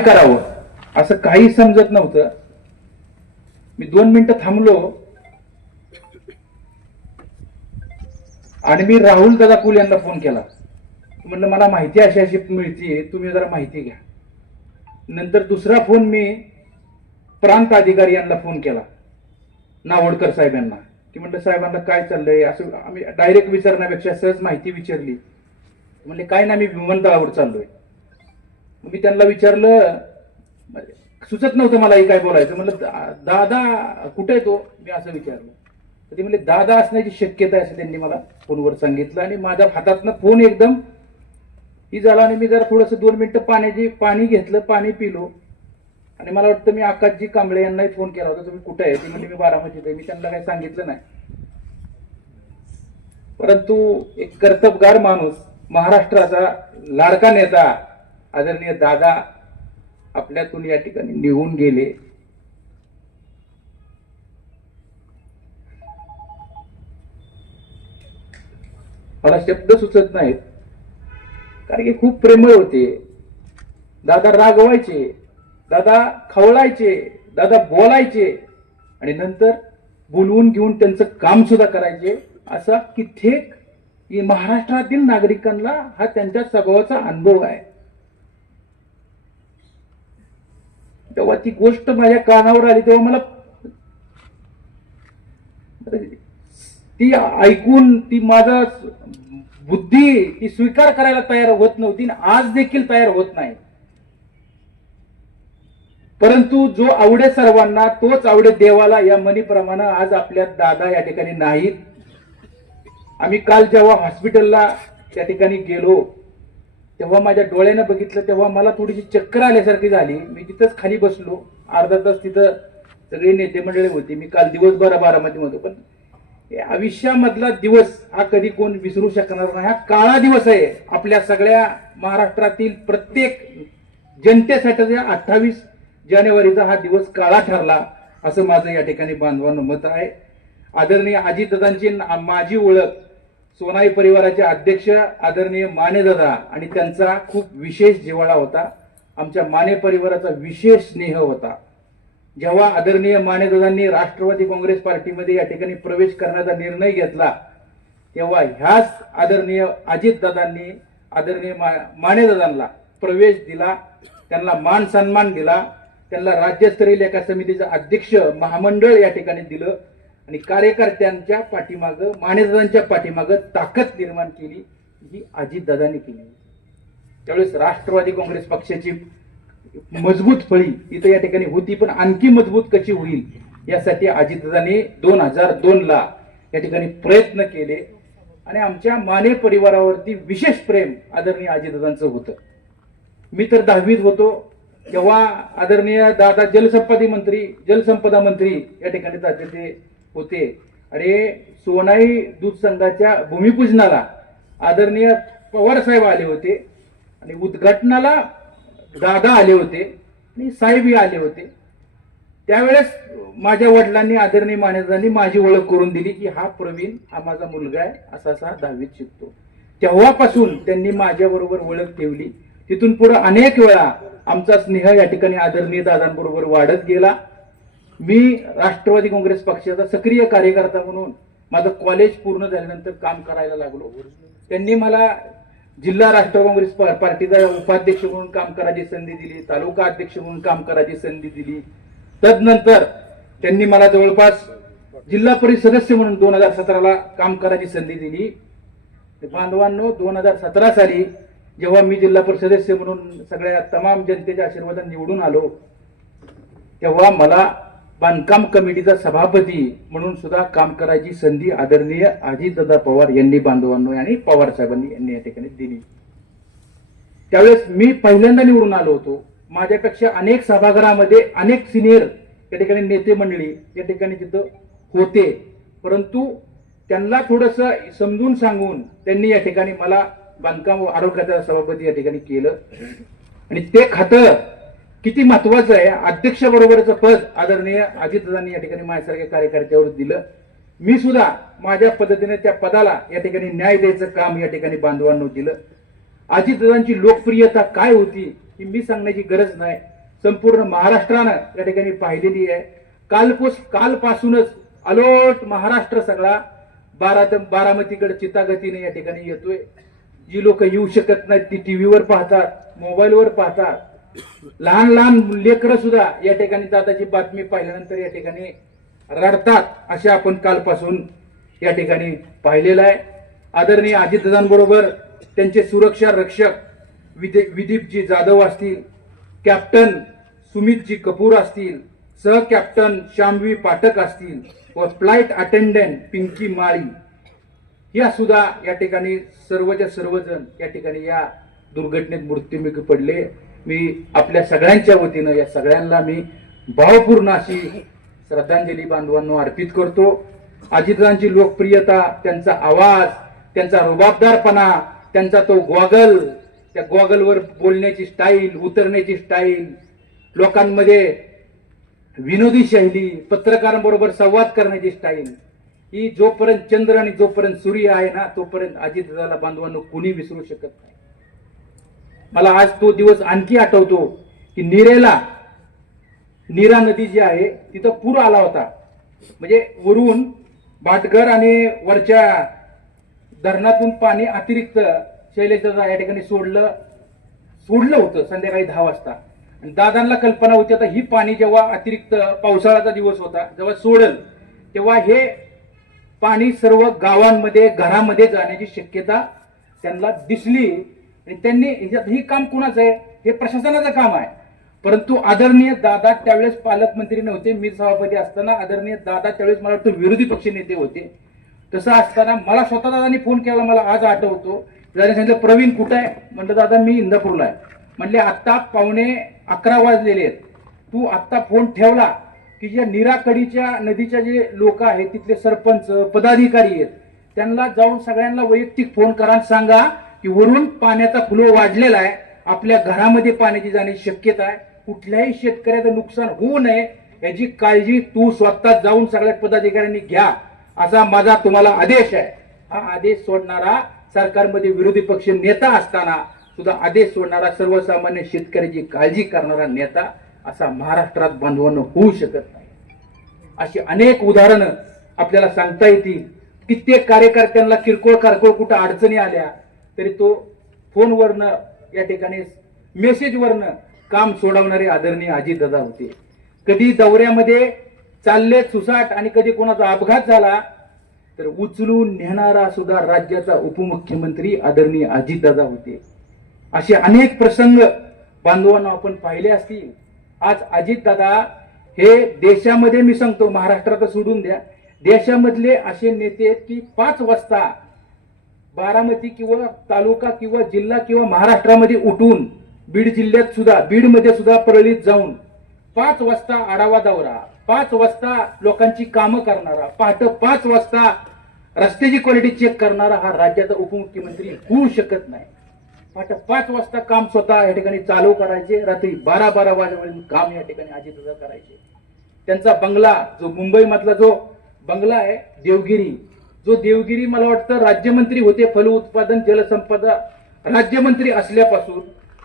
करावं असं काही समजत नव्हतं. मी 2 मिनिटं थांबलो आणि मी राहुल दादा कुल यांना फोन केला. म्हणलं मला माहिती अशी अशी मिळते, तुम्ही जरा माहिती घ्या. नंतर दुसरा फोन मी प्रांत अधिकारी यांना फोन केला, नावडकर साहेबांना, की म्हटलं साहेबांना काय चाललंय असं. आम्ही डायरेक्ट विचारण्यापेक्षा सहज माहिती विचारली. म्हणले काय ना, मी विमानतळावर चाललोय. मी त्यांना विचारलं, सुचत नव्हतं मलाही काय बोलायचं. म्हणलं दादा कुठे आहे तो, मी असं विचारलं. तर ते म्हणले दादा असण्याची शक्यता आहे असं त्यांनी मला फोनवर सांगितलं. आणि माझ्या हातातनं फोन एकदम ही झाला आणि मी जरा थोडस 2 मिनिटं पाणी घेतलं, पाणी पिलो. आणि मला वाटतं मी आकाशजी कांबळे यांनाही फोन केला होता, तुम्ही कुठे आहे. ते म्हणजे मी बारामतीत आहे. मी त्यांना काही सांगितलं नाही. परंतु एक कर्तबगार माणूस, महाराष्ट्राचा लाडका नेता आदरणीय दादा आपल्यातून या ठिकाणी निघून गेले. मला शब्द सुचत नाहीत, कारण की खूप प्रेमळ होते दादा. रागवायचे दादा, खवळायचे दादा, बोलायचे आणि नंतर बोलवून घेऊन त्यांचं काम सुद्धा करायचे. असा कित्येक महाराष्ट्रातील नागरिकांना हा त्यांच्या स्वभावाचा अनुभव आहे. तेव्हा ती गोष्ट माझ्या कानावर आली तेव्हा मला ती ऐकून ती माझा बुद्धी ती स्वीकार करायला तयार होत नव्हती, आज देखील तयार होत नाही. परंतु जो आवडे सर्वांना तोच आवडे देवाला, या म्हणीप्रमाणे आज आपल्या दादा या ठिकाणी नाहीत. आम्ही काल जेव्हा हॉस्पिटलला त्या ठिकाणी गेलो तेव्हा माझ्या डोळ्यानं बघितलं, तेव्हा मला थोडीशी चक्कर आल्यासारखी झाली. मी तिथंच खाली बसलो, अर्धा तास तिथं सगळे नेते मंडळी होते. मी काल दिवसभर बारामती होतो. पण आयुष्यामधला दिवस हा कधी कोण विसरू शकणार नाही. हा काळा दिवस आहे आपल्या सगळ्या महाराष्ट्रातील प्रत्येक जनतेसाठी. 28 जानेवारीचा हा दिवस काळा ठरला असं माझं या ठिकाणी बांधवांना मत आहे. आदरणीय अजितदादांची माझी ओळख सोनाई परिवाराचे अध्यक्ष आदरणीय मानेदादा आणि त्यांचा खूप विशेष जिव्हाळा होता. आमच्या माने परिवाराचा विशेष स्नेह होता. जेव्हा आदरणीय मानेदादांनी राष्ट्रवादी काँग्रेस पार्टीमध्ये या ठिकाणी प्रवेश करण्याचा निर्णय घेतला तेव्हा ह्याच आदरणीय अजितदादांनी आदरणीय मानेदादांना प्रवेश दिला, त्यांना मान सन्मान दिला, त्यांना राज्यस्तरीय लेखा समितीचं अध्यक्ष महामंडळ या ठिकाणी दिलं आणि कार्यकर्त्यांच्या पाठीमागं, मानेदादांच्या पाठीमागं ताकद निर्माण केली ही अजितदादांनी केली. त्यावेळेस राष्ट्रवादी काँग्रेस पक्षाची मजबूत फळी इथं या ठिकाणी होती, पण आणखी मजबूत कशी होईल यासाठी अजितदादांनी 2002 ला या ठिकाणी प्रयत्न केले आणि आमच्या माने परिवारावरती विशेष प्रेम आदरणीय अजितदादांचं होतं. मी तर 10वीत होतो तेव्हा आदरणीय दादा जलसंपदा मंत्री या ठिकाणी ते होते आणि सोनाई दूध संघाच्या भूमिपूजनाला आदरणीय पवार साहेब आले होते आणि उद्घाटनाला दादा आले होते आणि साहेबही आले होते. त्यावेळेस माझ्या वडिलांनी आदरणीय मानेदादांनी माझी ओळख करून दिली की हा प्रवीण, हा माझा मुलगा आहे, असा 10वीत शिकतो. तेव्हापासून त्यांनी माझ्या बरोबर ओळख ठेवली. तिथून पुढे अनेक वेळा आमचा स्नेह या ठिकाणी आदरणीय दादांबरोबर वाढत गेला. मी राष्ट्रवादी काँग्रेस पक्षाचा सक्रिय कार्यकर्ता म्हणून माझं कॉलेज पूर्ण झाल्यानंतर काम करायला लागलो. त्यांनी मला जिल्हा राष्ट्रवादी काँग्रेस पार्टीचा उपाध्यक्ष म्हणून काम करायची संधी दिली, तालुका अध्यक्ष म्हणून काम करायची संधी दिली. तदनंतर त्यांनी मला जवळपास जिल्हा परिषद सदस्य म्हणून 2017 काम करायची संधी दिली. बांधवांनो, 2017 साली जेव्हा मी जिल्हा परिषद सदस्य म्हणून सगळ्या तमाम जनतेच्या आशीर्वादाने निवडून आलो तेव्हा मला बांधकाम कमिटीचा सभापती म्हणून सुद्धा काम करायची संधी आदरणीय अजितदादा पवार यांनी बांधवांनो आणि पवार साहेबांनी यांनी या ठिकाणी दिली. त्यावेळेस मी पहिल्यांदा निवडून आलो होतो. माझ्यापेक्षा अनेक सभागृहामध्ये अनेक सिनियर या ठिकाणी नेते मंडळी या ठिकाणी तिथं होते, परंतु त्यांना थोडस समजून सांगून त्यांनी या ठिकाणी मला बांधकाम आरोग्याचा सभापती या ठिकाणी केलं. आणि ते खातं किती महत्वाचं आहे, अध्यक्ष बरोबरचं पद आदरणीय अजितदादांनी या ठिकाणी माझ्यासारख्या कार्यकर्त्यावर दिलं. मी सुद्धा माझ्या पद्धतीने त्या पदाला या ठिकाणी न्याय द्यायचं काम या ठिकाणी बांधवांनो दिलं. अजितदादांची लोकप्रियता काय होती ही मी सांगण्याची गरज नाही, संपूर्ण महाराष्ट्रानं या ठिकाणी पाहिलेली आहे. कालपासूनच अलोट महाराष्ट्र सगळा बारामतीकडे चितागतीने या ठिकाणी येतोय. जी लोक येऊ शकत नाहीत ती टीव्हीवर पाहतात, मोबाईलवर पाहतात. लहान लहान लेकरं सुद्धा या ठिकाणी दादाची बातमी पाहिल्यानंतर या ठिकाणी रडतात, अशा आपण कालपासून या ठिकाणी पाहिलेलं आहे. आदरणीय अजितदादांबरोबर त्यांचे सुरक्षा रक्षक विदीपजी जाधव असतील, कॅप्टन सुमितजी कपूर असतील, सह कॅप्टन श्यामवी पाठक असतील व फ्लाईट अटेंडंट पिंकी माळी, या सुद्धा या ठिकाणी सर्वच्या सर्वजण या ठिकाणी या दुर्घटनेत मृत्युमुखी पडले. मी आपल्या सगळ्यांच्या वतीनं या सगळ्यांना मी भावपूर्ण अशी श्रद्धांजली बांधवांनो अर्पित करतो. अजितदादांची लोकप्रियता, त्यांचा आवाज, त्यांचा रुबाबदारपणा, त्यांचा तो गॉगल, त्या गॉगलवर बोलण्याची स्टाईल, उतरण्याची स्टाईल, लोकांमध्ये विनोदी शैली, पत्रकारांबरोबर संवाद करण्याची स्टाईल, ही जोपर्यंत चंद्र आणि जोपर्यंत सूर्य आहे ना तोपर्यंत अजितदादाला बांधवांनो कुणी विसरू शकत नाही. मला आज तो दिवस आणखी आठवतो की नीरा नदी जी आहे तिथं पूर आला होता. म्हणजे वरून भाटघर आणि वरच्या धरणातून पाणी अतिरिक्त शैलेशदादा या ठिकाणी सोडलं होतं संध्याकाळी 10 वाजता. आणि दादांना कल्पना होती आता ही पाणी जेव्हा अतिरिक्त पावसाळ्याचा दिवस होता जेव्हा सोडल तेव्हा हे पाणी सर्व गावांमध्ये घरामध्ये जाण्याची शक्यता त्यांना दिसली. आणि त्यांनी ही काम कुणाचं आहे, हे प्रशासनाचं काम आहे. परंतु आदरणीय दादा त्यावेळेस पालकमंत्री नव्हते, मी सभापती असताना आदरणीय दादा त्यावेळेस मला वाटतं विरोधी पक्ष नेते होते. तसं असताना मला स्वतः दादांनी फोन केला, मला आज आठवतो. दादाने सांगितलं प्रवीण कुठं आहे, म्हणलं दादा मी इंदापूरला आहे. म्हणले आत्ता 11:15 वाजलेले आहेत, तू आत्ता फोन ठेवला की ज्या नीराकडीच्या नदीच्या जे लोक आहेत तिथले सरपंच पदाधिकारी आहेत त्यांना जाऊन सगळ्यांना वैयक्तिक फोन करा आणि सांगा की वरून पाण्याचा फ्लो वाढलेला आहे, आपल्या घरामध्ये पाण्याची जाण्याची शक्यता आहे, कुठल्याही शेतकऱ्याचं नुकसान होऊ नये याची काळजी तू स्वतः जाऊन सगळ्या पदाधिकाऱ्यांनी घ्या, असा माझा तुम्हाला आदेश आहे. हा आदेश सोडणारा सरकारमध्ये विरोधी पक्ष नेता असताना सुद्धा आदेश सोडणारा सर्वसामान्य शेतकऱ्याची काळजी करणारा नेता असा महाराष्ट्रात बांधवांनो होऊ शकत नाही. अशी अनेक उदाहरणं आपल्याला सांगता येतील. कित्येक कार्यकर्त्यांना किरकोळ कारकोळ कुठं अडचणी आल्या तरी तो फोनवरनं या ठिकाणी मेसेजवरनं काम सोडवणारे आदरणीय अजितदादा होते. कधी दौऱ्यामध्ये चालले सुसाट आणि कधी कोणाचा अपघात झाला तर उचलून नेणारा सुद्धा राज्याचा उपमुख्यमंत्री आदरणीय अजितदादा होते. असे अनेक प्रसंग बांधवांना आपण पाहिले असतील. आज अजितदादा हे देशामध्ये, मी सांगतो महाराष्ट्रात सोडून द्या, देशामधले असे नेते की 5 वाजता बारामती किंवा तालुका किंवा जिल्हा किंवा महाराष्ट्रामध्ये उठून बीड जिल्ह्यात सुद्धा, बीडमध्ये सुद्धा परळीत जाऊन 5 वाजता आढावा दौरा, 5 वाजता लोकांची कामं करणारा, पहाटे 5 वाजता रस्त्याची क्वालिटी चेक करणारा हा राज्याचा उपमुख्यमंत्री होऊ शकत नाही. पहाटे 5 वाजता काम स्वतः या ठिकाणी चालू करायचे, रात्री 12-12 वाजेपर्यंत काम या ठिकाणी अजितदादा करायचे. त्यांचा बंगला जो मुंबई मधला जो बंगला आहे देवगिरी मला वाटतं राज्यमंत्री होते, फल उत्पादन जलसंपदा राज्यमंत्री असल्यापासून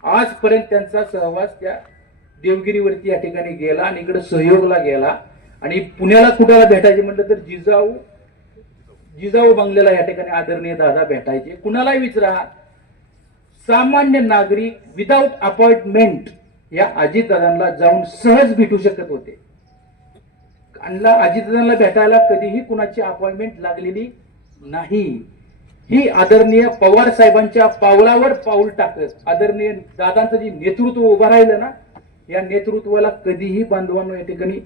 आजपर्यंत त्यांचा सहवास त्या देवगिरीवरती या ठिकाणी गेला आणि इकडे सहयोगला गेला. आणि पुण्याला कुणाला भेटायचे म्हटलं तर जिजाऊ बंगल्याला या ठिकाणी आदरणीय दादा भेटायचे. कुणालाही विचारा, सामान्य नागरिक विदाउट अपॉइंटमेंट या अजितदादांना जाऊन सहज भेटू शकत होते. अजितदादांना भेटायला कधीही कुणाची अपॉइंटमेंट लागलेली नाही. ही आदरणीय पवार साहेबांच्या पावलावर पाऊल टाकत आदरणीय दादांचं जे नेतृत्व उभं राहिलं ना, या नेतृत्वाला कधीही बांधवांनो या ठिकाणी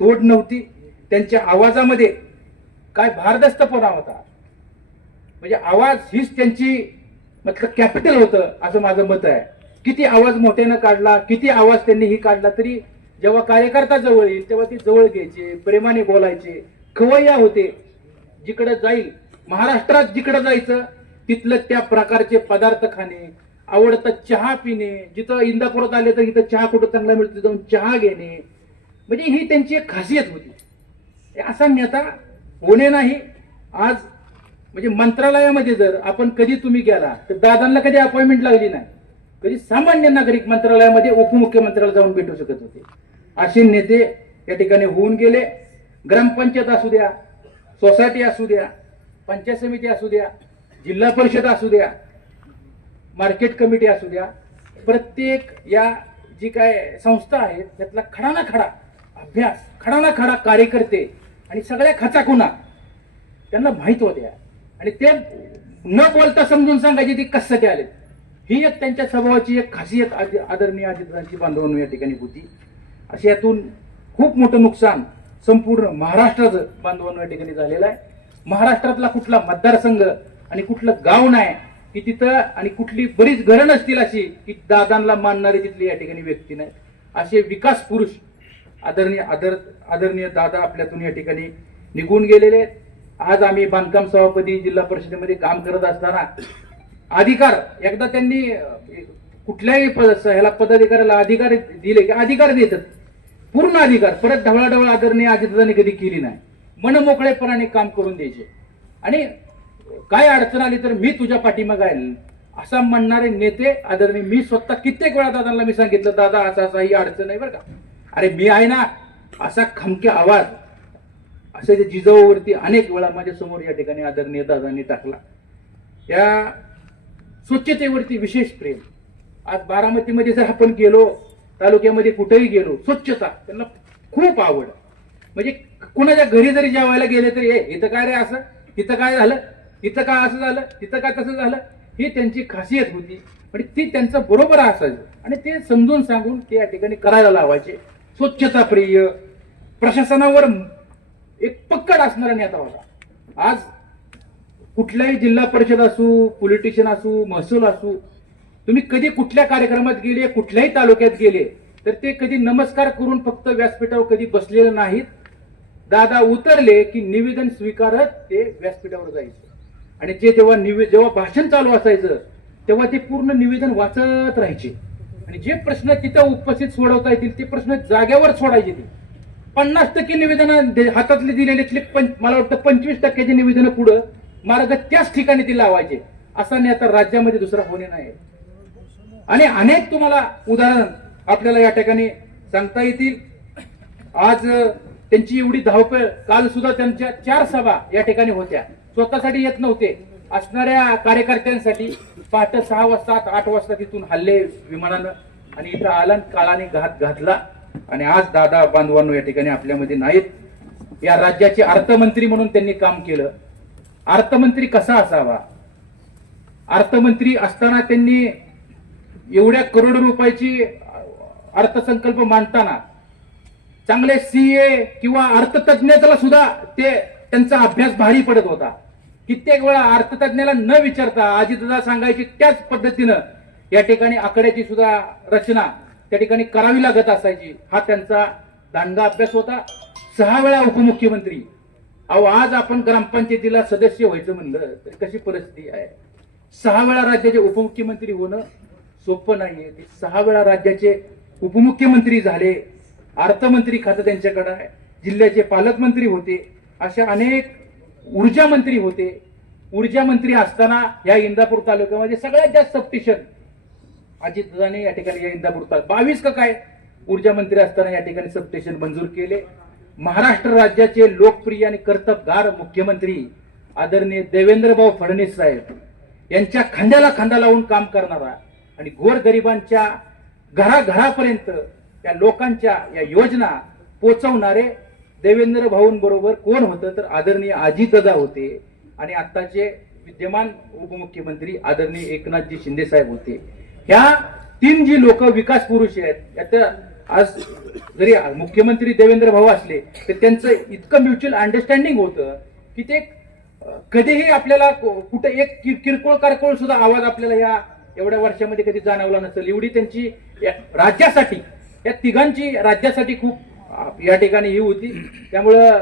तोड नव्हती. त्यांच्या आवाजामध्ये काय भारदस्तपणा होता. म्हणजे आवाज हीच त्यांची मतलब कॅपिटल होतं असं माझं मत आहे. किती आवाज मोठ्यानं काढला, किती आवाज त्यांनी ही काढला तरी जेव्हा कार्यकर्ता जवळ येईल तेव्हा ते जवळ घ्यायचे, प्रेमाने बोलायचे, खवय्या होते. जिकडे जाईल, महाराष्ट्रात जिकडे जायचं तिथलं त्या प्रकारचे पदार्थ खाणे, आवडता चहा पिणे, जिथं इंदापुरात आले तर इथं चहा कुठं चांगला मिळतो जाऊन चहा घेणे, म्हणजे ही त्यांची एक खासियत होती. असा नेता होणे नाही. आज म्हणजे मंत्रालयामध्ये जर आपण कधी तुम्ही गेला तर दादांना कधी अपॉइंटमेंट लागली नाही. कधी सामान्य नागरिक मंत्रालयामध्ये उपमुख्यमंत्र्याला जाऊन भेटू शकत होते. असे नेते या ठिकाणी होऊन गेले. ग्रामपंचायत असू द्या, सोसायटी असू द्या, पंचायत समिती असू द्या, जिल्हा परिषद असू द्या, मार्केट कमिटी असू द्या, प्रत्येक या जी काय संस्था आहेत त्यातला खडा ना खडा अभ्यास, खडा ना खडा कार्यकर्ते आणि सगळ्या खचाखुना त्यांना माहित होत्या आणि ते न बोलता समजून सांगायचे ते कशासाठी आले. ही एक त्यांच्या स्वभावाची एक खासियत आदरणीय अजितदादांची बांधवांनो या ठिकाणी होती. असे यातून खूप मोठं नुकसान संपूर्ण महाराष्ट्राचं बांधवांनो या ठिकाणी झालेलं आहे. महाराष्ट्रातला कुठला मतदारसंघ आणि कुठलं गाव नाही की तिथं आणि कुठली बरीच घरं नसतील अशी की दादांना मानणारी तिथली या ठिकाणी व्यक्ती नाही. असे विकास पुरुष आदरणीय दादा आपल्यातून या ठिकाणी निघून गेलेले आहेत. आज आम्ही बांधकाम सभापती जिल्हा परिषदेमध्ये काम करत असताना अधिकार एकदा त्यांनी कुठल्याही ह्याला पदाधिकाऱ्याला अधिकार दिले की अधिकार देतात, पूर्ण अधिकार. परत ढवळाढवळ आदरणीय अजितदादांनी कधी केली नाही. मनमोकळेपणाने काम करून द्यायचे आणि काय अडचण आली तर मी तुझ्या पाठीमागे आहे असा म्हणणारे नेते आदरणीय. मी स्वतः कित्येक वेळा दादांना मी सांगितलं, दादा असा असा ही अडचण आहे बरं का, अरे मी आहे ना, असा खमक्या आवाज असे जिजाऊवरती अनेक वेळा माझ्या समोर या ठिकाणी आदरणीय दादांनी टाकला. या स्वच्छतेवरती विशेष प्रेम. आज बारामतीमध्ये जर आपण गेलो, तालुक्यामध्ये कुठेही गेलो, स्वच्छता त्यांना खूप आवड. म्हणजे कुणाच्या घरी जरी जेवायला गेले तरी इथं काय रे असं, इथं काय झालं, इथं काय असं झालं, तिथं काय तसं झालं, ही त्यांची खासियत होती. म्हणजे ती त्यांचं बरोबर असायचं आणि ते समजून सांगून ते या ठिकाणी करायला लावायचे. स्वच्छता प्रिय, प्रशासनावर एक पक्कड असणारा नेता होता. आज कुठल्याही जिल्हा परिषद असू, पॉलिटिशियन असू, महसूल असू, तुम्ही कधी कुठल्या कार्यक्रमात गेले, कुठल्याही तालुक्यात गेले तर ते कधी नमस्कार करून फक्त व्यासपीठावर कधी बसलेले नाहीत. दादा उतरले की निवेदन स्वीकारत ते व्यासपीठावर जायचे आणि ते जेव्हा भाषण चालू असायचं तेव्हा ते पूर्ण निवेदन वाचत राहायचे आणि जे प्रश्न तिथं उपस्थित सोडवता येतील ते प्रश्न जाग्यावर सोडायचे. ते 50% निवेदन हातातले दिलेले मला वाटतं 25% निवेदन पुढं मार्ग त्याच ठिकाणी ते लावायचे. असा नेता राज्यामध्ये दुसरा होणे नाही. आणि अनेक तुम्हाला उदाहरण आपल्याला या ठिकाणी सांगता येतील. आज त्यांची एवढी धावपळ, काल सुद्धा त्यांच्या 4 सभा या ठिकाणी होत्या. स्वतःसाठी येत नव्हते, असणाऱ्या कार्यकर्त्यांसाठी पहाटे 6 वाजता 8 वाजता तिथून हल्ले विमानानं आणि इथं आला, काळाने घात घातला. आणि आज दादा बांधवांनो या ठिकाणी आपल्यामध्ये नाहीत. या राज्याचे अर्थमंत्री म्हणून त्यांनी काम केलं. अर्थमंत्री कसा असावा, अर्थमंत्री असताना त्यांनी एवढ्या करोड रुपयाची अर्थसंकल्प मांडताना चांगले सीए किंवा अर्थतज्ञाला सुद्धा त्यांचा अभ्यास भारी पडत होता. कित्येक वेळा अर्थतज्ञाला न विचारता अजितदादा सांगायची त्याच पद्धतीनं या ठिकाणी आकड्याची सुद्धा रचना त्या ठिकाणी करावी लागत असायची. हा त्यांचा दांडगा अभ्यास होता. 6 वेळा उपमुख्यमंत्री. अहो आज आपण ग्रामपंचायतीला सदस्य व्हायचं म्हणलं तर कशी परिस्थिती आहे. 6 वेळा राज्याचे उपमुख्यमंत्री होणं सोपं नाहीये. 6 वेळा राज्याचे उपमुख्यमंत्री झाले. अर्थमंत्री खातं त्यांच्याकडे आहे. जिल्ह्याचे पालकमंत्री होते. अशा अनेक ऊर्जा मंत्री होते. ऊर्जा मंत्री असताना या इंदापूर तालुक्यामध्ये सगळ्यात जास्त सबस्टेशन अजितदादांनी या ठिकाणी या इंदापूर 22 का काय ऊर्जा मंत्री असताना या ठिकाणी सबस्टेशन मंजूर केले. महाराष्ट्र राज्याचे लोकप्रिय आणि कर्तबगार मुख्यमंत्री आदरणीय देवेंद्रभाऊ फडणवीस साहेब यांच्या खांद्याला खांदा लावून काम करणारा आणि गोरगरिबांच्या घराघरापर्यंत त्या लोकांच्या या योजना पोहोचवणारे देवेंद्र भाऊंबरोबर कोण होतं तर आदरणीय अजितदादा होते. आणि आताचे विद्यमान उपमुख्यमंत्री आदरणीय एकनाथजी शिंदे साहेब होते. ह्या 3 जी लोक विकास पुरुष आहेत. यात आज जरी मुख्यमंत्री देवेंद्र भाऊ असले तर त्यांचं इतकं म्युच्युअल अंडरस्टँडिंग होतं की ते कधीही आपल्याला कुठे एक किरकोळ कारकोळ सुद्धा आवाज आपल्याला या एवढ्या वर्षामध्ये कधी जाणवला नसेल. एवढी त्यांची राज्यासाठी, या तिघांची राज्यासाठी खूप या ठिकाणी ही होती. त्यामुळं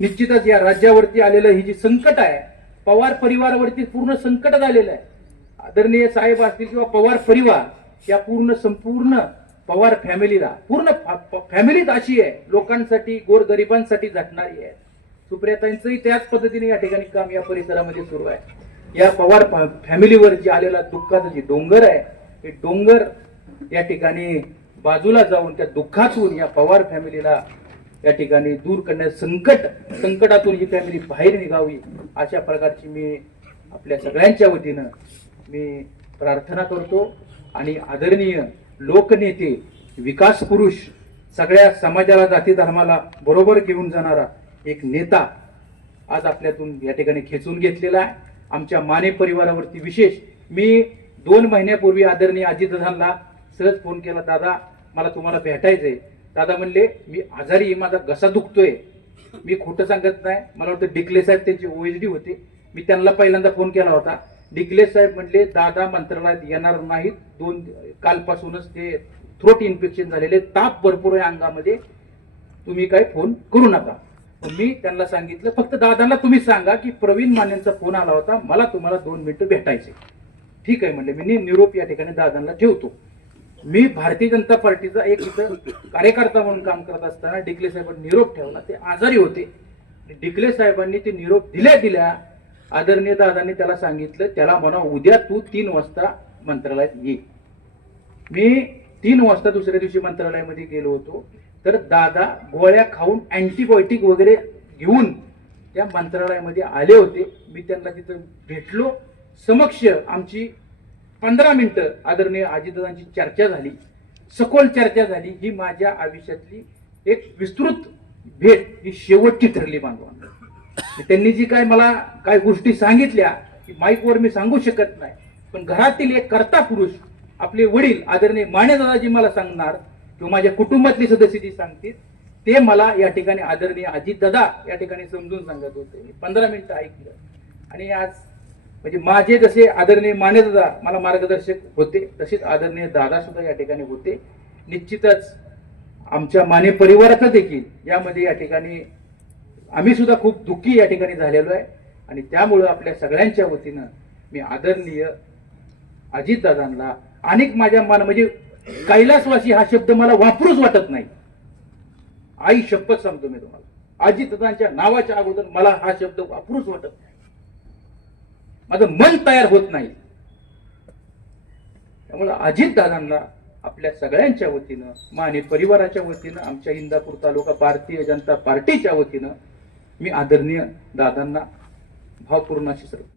निश्चितच या राज्यावरती आलेलं ही जी संकट आहे, पवार परिवारावरती पूर्ण संकट आलेलं आहे. आदरणीय साहेब असतील किंवा पवार परिवार या संपूर्ण पवार फॅमिलीला, पूर्ण फॅमिलीच अशी आहे, लोकांसाठी गोरगरिबांसाठी झटणारी आहे. सुप्रियाताईंचंही त्याच पद्धतीने या ठिकाणी काम या परिसरामध्ये सुरू आहे. या पवार फॅमिलीवर जे आलेला दुःखाचा जे डोंगर आहे हे डोंगर या ठिकाणी बाजूला जाऊन त्या दुःखातून या पवार फॅमिलीला या ठिकाणी दूर करण्यास संकटातून ही फॅमिली बाहेर निघावी अशा प्रकारची मी आपल्या सगळ्यांच्या वतीनं मी प्रार्थना करतो. आणि आदरणीय लोकनेते, विकास पुरुष, सगळ्या समाजाला, जाती धर्माला बरोबर घेऊन जाणारा एक नेता आज आपल्यातून या ठिकाणी खेचून घेतलेला आहे. आमच्या माने परिवारावरती विशेष मी 2 महिन्यापूर्वी आदरणीय अजितदादांना सहज फोन केला, दादा मला तुम्हाला भेटायचंय. दादा म्हणले मी आजारी आहे, माझा घसा दुखतोय. मी खोटं सांगत नाही, मला वाटतं डिकले साहेब त्यांचे OSD होते. मी त्यांना पहिल्यांदा फोन केला होता. डिकले साहेब म्हणले दादा मंत्रालयात येणार नाहीत, कालपासूनच ते थ्रोट इन्फेक्शन झालेले, ताप भरपूर आहे अंगामध्ये, तुम्ही काय फोन करू नका. मी त्यांना सांगितलं फक्त दादांना तुम्ही सांगा की प्रवीण मानेंचा फोन आला होता, मला तुम्हाला 2 मिनिटं भेटायचे. ठीक आहे म्हणले. मी निरोप या ठिकाणी दादांना ठेवतो. मी भारतीय जनता पार्टीचा एक इथं कार्यकर्ता म्हणून काम करत असताना डिकले साहेबांनी निरोप ठेवला. ते आजारी होते. डिकले साहेबांनी ते निरोप दिल्या आदरणीय दादांनी त्याला सांगितलं, त्याला म्हणा उद्या तू 3 वाजता मंत्रालयात ये. मी 3 वाजता दुसऱ्या दिवशी मंत्रालयामध्ये गेलो होतो. तर दादा गोळ्या खाऊन अँटीबायोटिक वगैरे घेऊन त्या मंत्रालयामध्ये आले होते. मी त्यांना तिथं भेटलो. समक्ष आमची 15 मिनिटं आदरणीय अजितदादांची चर्चा झाली, सखोल चर्चा झाली. ही माझ्या आयुष्यातली एक विस्तृत भेट, ही शेवटची ठरली बांधवांना. त्यांनी जी काय मला काय गोष्टी सांगितल्या की माईकवर मी सांगू शकत नाही, पण घरातील एक कर्ता पुरुष आपले वडील आदरणीय मानेदादाजी मला सांगणार किंवा माझ्या कुटुंबातले सदस्य जी सांगतील ते मला या ठिकाणी आदरणीय अजितदादा या ठिकाणी समजून सांगत होते. 15 मिनिटं ऐकलं. आणि आज म्हणजे माझे जसे आदरणीय मानेदादा मला मार्गदर्शक होते, तसेच आदरणीय दादा सुद्धा या ठिकाणी होते. निश्चितच आमच्या माने परिवाराचा देखील यामध्ये या ठिकाणी आम्ही सुद्धा खूप दुःखी या ठिकाणी झालेलो आहे. आणि त्यामुळं आपल्या सगळ्यांच्या वतीनं मी आदरणीय अजितदादांना अनेक माझ्या म्हणजे कैलासवासी हा शब्द मला वापरूच वाटत नाही. आई शपथ सांगतो मी तुम्हाला, अजितदादांच्या नावाच्या अगोदर मला हा शब्द वापरूच वाटत नाही. माझं मन तयार होत नाही. त्यामुळे अजितदादांना आपल्या सगळ्यांच्या वतीनं, माने परिवाराच्या वतीनं, आमच्या इंदापूर तालुका भारतीय जनता पार्टीच्या वतीनं मी आदरणीय दादांना भावपूर्ण अशी